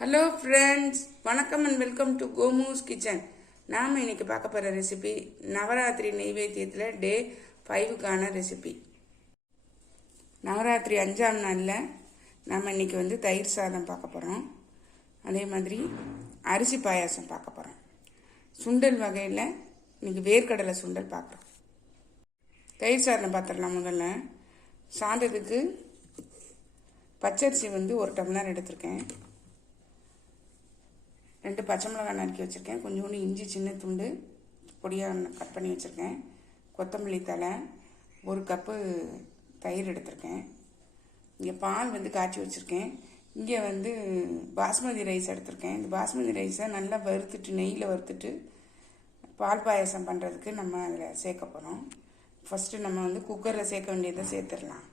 Hello friends வணக்கம் and welcome to கோமூஸ் kitchen நாம் இன்னைக்கு பார்க்க போகிற ரெசிபி நவராத்திரி நெய்வேத்தியத்தில் டே ஃபைவுக்கான ரெசிபி நவராத்திரி அஞ்சாம் நாளில் நாம் இன்னைக்கு வந்து தயிர் சாதம் பார்க்க போகிறோம் அதே மாதிரி அரிசி பாயாசம் பார்க்க போகிறோம் சுண்டல் வகையில் இன்னைக்கு வேர்க்கடலை சுண்டல் பார்க்குறோம். தயிர் சாதம் பார்த்துடலாம் முதல்ல. சாதத்துக்கு பச்சரிசி வந்து ஒரு டம்ளர் எடுத்திருக்கேன். ரெண்டு பச்சை மிளகாய் நறுக்கி வச்சுருக்கேன். கொஞ்சோண்டு இஞ்சி சின்ன துண்டு பொடியாக கட் பண்ணி வச்சுருக்கேன். கொத்தமல்லி தழை ஒரு கப்பு தயிர் எடுத்திருக்கேன். இங்கே பால் வந்து காய்ச்சி வச்சுருக்கேன். இங்கே வந்து பாஸ்மதி ரைஸ் எடுத்திருக்கேன். இந்த பாஸ்மதி ரைஸை நல்லா வறுத்துட்டு நெய்யில் வறுத்துட்டு பால் பாயசம் பண்ணுறதுக்கு நம்ம அதில் சேர்க்க போகிறோம் ஃபஸ்ட்டு நம்ம வந்து குக்கரில் சேர்க்க வேண்டியதை சேர்த்துடலாம்.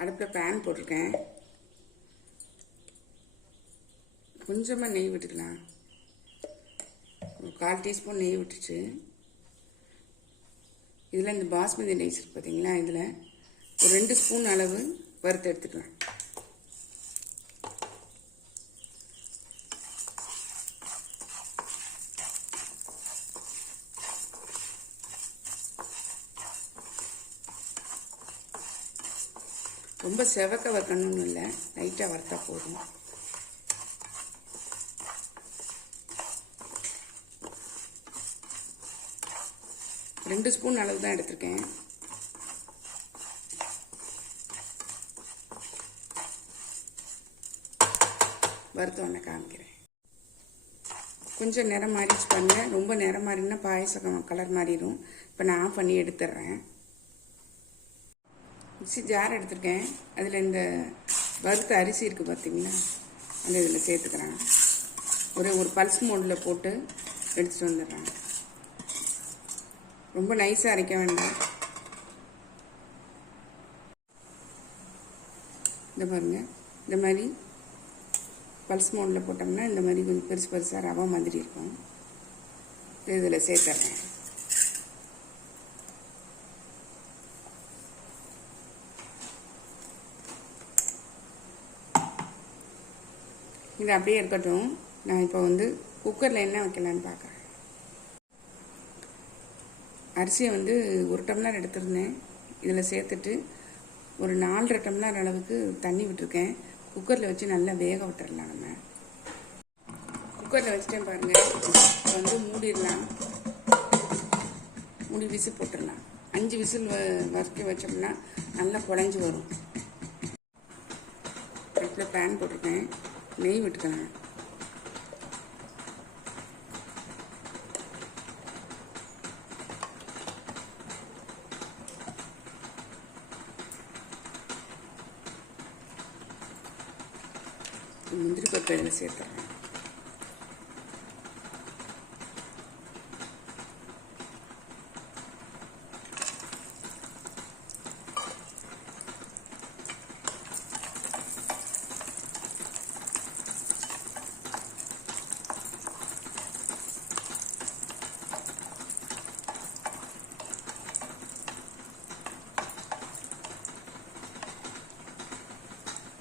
அடுப்பில் பேன் போட்டிருக்கேன். கொஞ்சமாக நெய் விட்டுக்கலாம். ஒரு கால் டீஸ்பூன் நெய் விட்டுச்சு. இதில் இந்த பாஸ்மதி நெய் இருக்கு பார்த்தீங்களா இதில் ஒரு ரெண்டு ஸ்பூன் அளவு வறுத்து எடுத்துக்கலாம். ரொம்ப செவக்க வைக்கணும்னு இல்லை லைட்டாக வறுத்தா போதும். ரெண்டு ஸ்பூன் அளவு தான் எடுத்திருக்கேன். வறுத்தோன்னே காமிக்கிறேன். கொஞ்சம் நிறம் மாறிச்சு பாருங்க. ரொம்ப நிறம் மாறினா பாயசம் கலர் மாறிடும். இப்போ நான் ஆஃப் பண்ணி எடுத்துடுறேன் மிக்ஸி ஜார் எடுத்திருக்கேன். அதில் இந்த வறுத்த அரிசி இருக்குது பார்த்தீங்களா அந்த இதில் சேர்த்துக்கிறேன். ஒரு ஒரு பல்ஸ் மோடில் போட்டு எடுத்துகிட்டு வந்துடுறேன். ரொம்ப நைஸாக அரைக்க வேண்டாம். இந்த பாருங்க. இந்த மாதிரி பல்ஸ் மோடில் போட்டோம்னா இந்த மாதிரி கொஞ்சம் பெருசு பெருசாக ரவை மாதிரி இருக்கும். இதில் சேர்த்துறேன். இது அப்படியே இருக்கட்டும். நான் இப்போ வந்து குக்கரில் என்ன வைக்கலான்னு பார்க்குறேன். அரிசியை வந்து ஒரு டம்ளர் எடுத்திருந்தேன். இதில் சேர்த்துட்டு ஒரு நாலரை டம்ளர் அளவுக்கு தண்ணி விட்டுருக்கேன். குக்கரில் வச்சு நல்லா வேக விட்டுறலாம் நம்ம. குக்கரில் வச்சுட்டேன் பாருங்கள் இப்போ வந்து மூடிடலாம். மூடி விசில் போட்டுடலாம். அஞ்சு விசில் வ வரைக்கும் வச்சோம்னா நல்லா குழஞ்சி வரும். அடுப்பில் பேன் போட்டிருக்கேன். நெய் விட்டுக்கலாம். முந்திரி பருப்பு இதில் சேர்த்துறேன்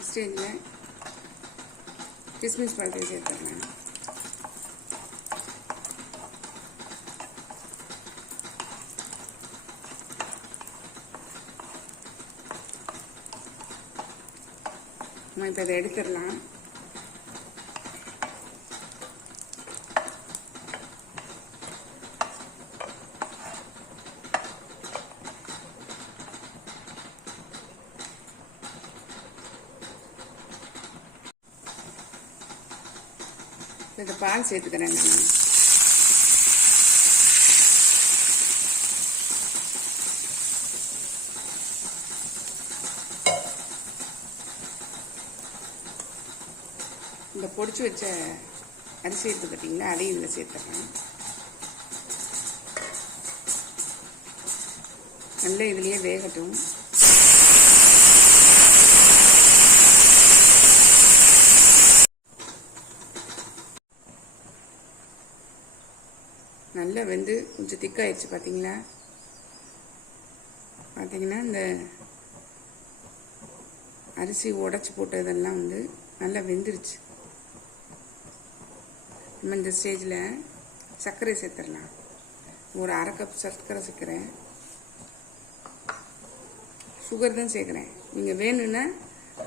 ஸ்டேஜில் கிஸ்மிஸ் பழத்தை சேர்த்துக்கலாம் நம்ம இப்போ இதை எடுத்துடலாம் இந்த பால் சேர்த்துக்கிறேன் நான். இந்த பொடிச்சு வச்ச அரிசி எடுத்து பார்த்தீங்கன்னா அதையும் இதில் சேர்த்துறேன். நல்லா இதுலேயே வேகட்டும். நல்லா வெந்து கொஞ்சம் திக்காயிடுச்சு பார்த்தீங்களா பார்த்தீங்கன்னா இந்த அரிசி உடச்சி போட்டதெல்லாம் வந்து நல்லா வெந்துருச்சு. நம்ம இந்த ஸ்டேஜில் சர்க்கரை சேர்த்துடலாம். ஒரு அரை கப் சர்க்கரை சேர்க்குறேன். சுகர் தான் சேர்க்குறேன். நீங்கள் வேணும்னா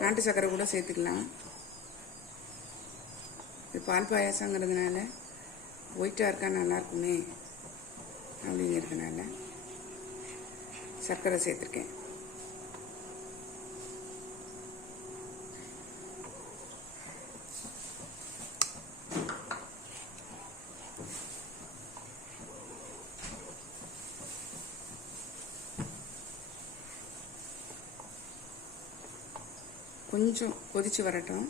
நாட்டு சர்க்கரை கூட சேர்த்துக்கலாம். இது பால் பாயாசங்கிறதுனால ஒயிட்டாக இருக்கா நல்லா இருக்குமே அப்படிங்கிறதுனால சர்க்கரை சேர்த்துருக்கேன். கொஞ்சம் கொதிச்சு வரட்டும்.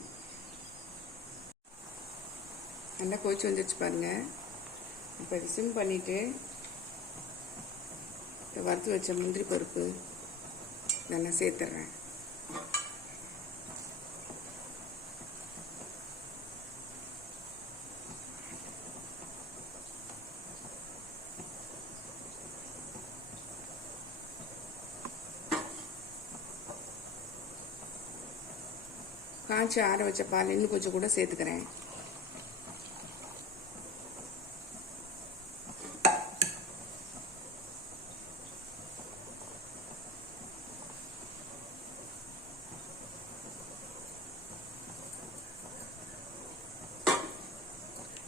நல்லா கொதிச்சு வந்துருச்சு பாருங்க. இப்போ இது சிம் பண்ணிவிட்டு வறுத்து வச்ச முந்திரி பருப்பு நல்லா சேர்த்துட்றேன் காய்ச்சி ஆற வச்ச பால் இன்னும் கொஞ்சம் கூட சேர்த்துக்கிறேன்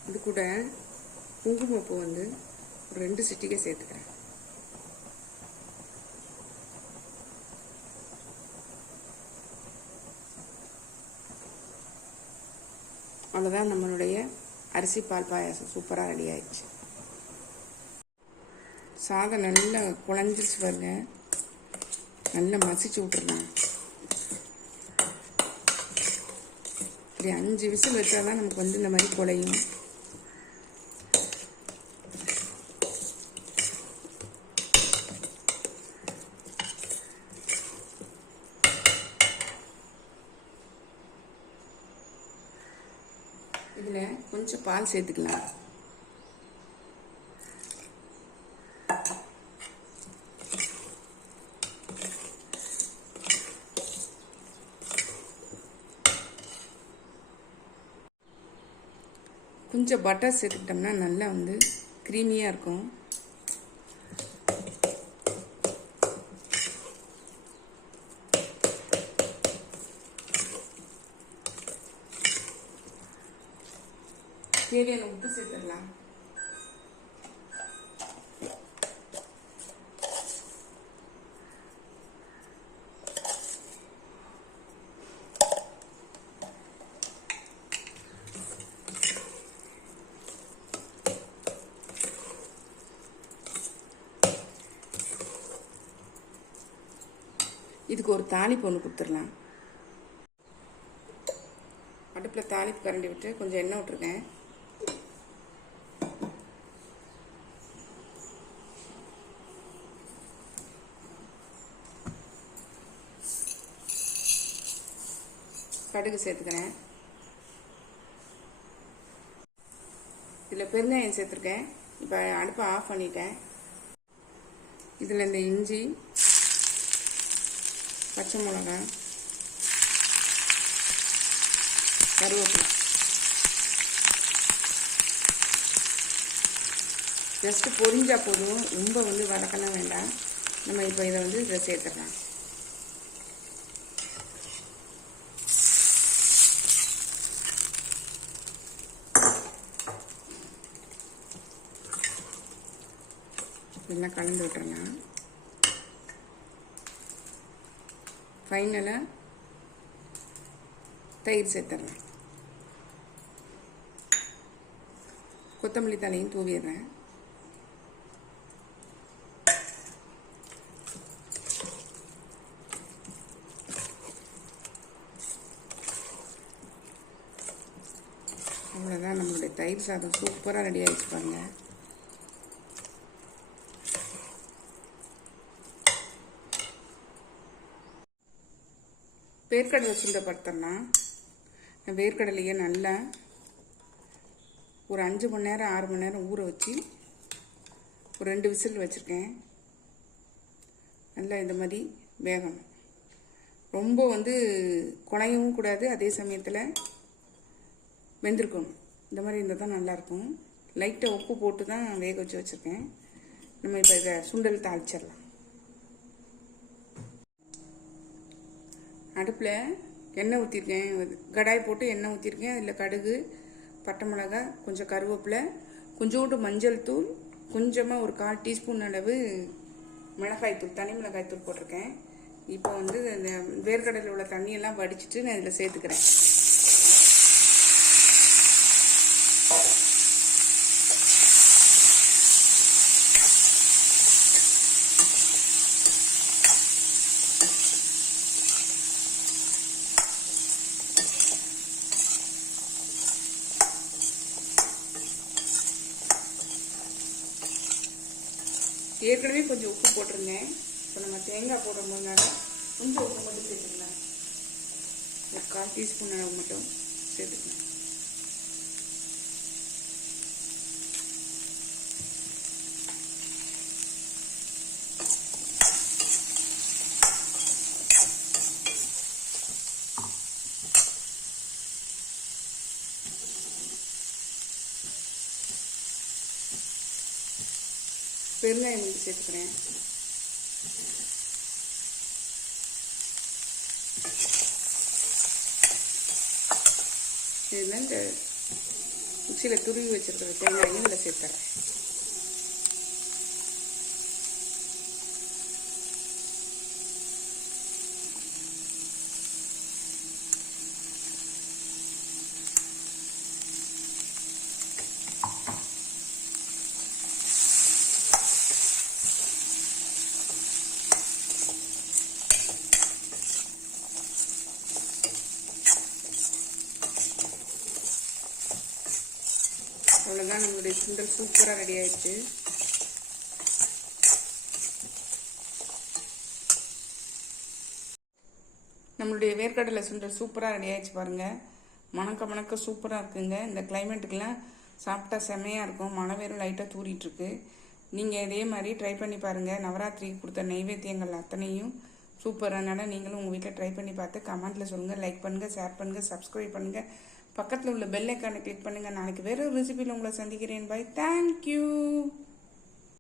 இது கூட குங்குமப்பூ வந்து ஒரு ரெண்டு சிட்டிகை சேர்த்துக்கிறேன். அவ்வளோதான் நம்மளுடைய அரிசி பால் பாயாசம் சூப்பராக ரெடி ஆயிடுச்சு. சாதம் நல்லா குழஞ்சிருச்சு பாருங்க. நல்லா மசிச்சு விட்டுறலாம். இப்படி அஞ்சு விசில் வச்சால் தான் நமக்கு வந்து இந்த மாதிரி குழையும் இதில் கொஞ்சம் பால் சேர்த்துக்கலாம். கொஞ்சம் பட்டர் சேர்த்துக்கிட்டோம்னா நல்லா வந்து க்ரீமியாக இருக்கும். தேவையான உப்பு சேர்த்துடலாம். இதுக்கு ஒரு தாளிப்பு ஒன்று கொடுத்துடலாம். அடுப்பில் தாளிப்பு கரண்டி விட்டு கொஞ்சம் எண்ணெய் விட்டுருக்கேன். கடுகு சேர்த்துக்கிறேன். இதில் பெருங்காயம் சேர்த்துருக்கேன். இப்போ அடுப்பை ஆஃப் பண்ணிட்டேன். இதில் இந்த இஞ்சி பச்சை மிளகாய் கருவேப்பிலை. ஜஸ்ட்டு பொரிஞ்சால் போதும். ரொம்ப வந்து வதக்கலாம் வேண்டாம். நம்ம இப்போ இதை வந்து இதில் சேர்த்துடலாம். எல்லாம் கலந்து விட்டுருங்க. ஃபைனலாக தயிர் சேர்த்துட்றேன் கொத்தமல்லி தலையும் தூவிடுறேன். அவ்வளோதான் நம்மளுடைய தயிர் சாதம் சூப்பராக ரெடி ஆகிடுச்சு பாருங்கள் வேர்க்கடலை சுண்டை நான் வேர்க்கடலையே நல்லா ஒரு அஞ்சு மணி நேரம் ஆறு மணி நேரம் ஊற வச்சு ஒரு ரெண்டு விசில் வச்சுருக்கேன். நல்லா இந்த மாதிரி வேகணும். ரொம்ப வந்து குழையவும் கூடாது அதே சமயத்தில் வெந்திருக்கணும். இந்த மாதிரி இருந்தால் தான் நல்லாயிருக்கும். லைட்டாக உப்பு போட்டு தான் வேக வச்சு வச்சுருக்கேன். நம்ம இப்போ இதை சுண்டல் தாளிச்சிடலாம். அடுப்பில் எண்ணெய் ஊற்றிருக்கேன் கடாய் போட்டு எண்ணெய் ஊற்றிருக்கேன் அதில் கடுகு பட்டை மிளகாய் கொஞ்சம் கருவேப்பிலை கொஞ்சோண்டு மஞ்சள் தூள் கொஞ்சமாக ஒரு கால் டீஸ்பூன் அளவு மிளகாய் தூள் தனி மிளகாய் தூள் போட்டிருக்கேன். இப்போ வந்து இந்த வேர்க்கடலில் உள்ள தண்ணியெல்லாம் வடிச்சிட்டு நான் இதில் சேர்த்துக்கிறேன். ஏற்கனவே கொஞ்சம் உப்பு போட்டிருந்தேன். இப்போ நம்ம தேங்காய் போடும்போதுனால கொஞ்சம் உப்பு மட்டும் சேர்த்துக்கலாம். ஒரு கால் டீஸ்பூன் அளவு மட்டும் சேர்த்துக்கலாம். பெருங்காயம் வந்து சேர்த்துக்கிறேன் இதில் இந்த மிக்சியில் துருவி வச்சிருக்கிற தேங்காயும் இதில் சேர்த்துறேன் அவ்வளோதான் நம்மளுடைய சுண்டல் சூப்பராக ரெடி ஆயிடுச்சு. நம்மளுடைய வேர்க்கடலை சுண்டல் சூப்பராக ரெடி ஆயிடுச்சு பாருங்கள் மணக்க மணக்க சூப்பராக இருக்குங்க. இந்த கிளைமேட்டுக்கெல்லாம் சாப்பிட்டா செமையாக இருக்கும். மழை லைட்டாக தூரிட்டுருக்கு நீங்கள் இதே மாதிரி ட்ரை பண்ணி பாருங்கள் நவராத்திரிக்கு கொடுத்த நைவேத்தியங்கள் அத்தனையும் சூப்பர். அதனால் நீங்களும் உங்கள் வீட்டில் ட்ரை பண்ணி பார்த்து கமெண்ட்டில் சொல்லுங்கள் லைக் பண்ணுங்கள் ஷேர் பண்ணுங்கள் சப்ஸ்கிரைப் பண்ணுங்கள் பக்கத்தில் உள்ள பெல் ஐக்கானை கிளிக் பண்ணுங்கள் நாளைக்கு வேறு ஒரு ரெசிபியில் உங்களை சந்திக்கிறேன். Bye thank you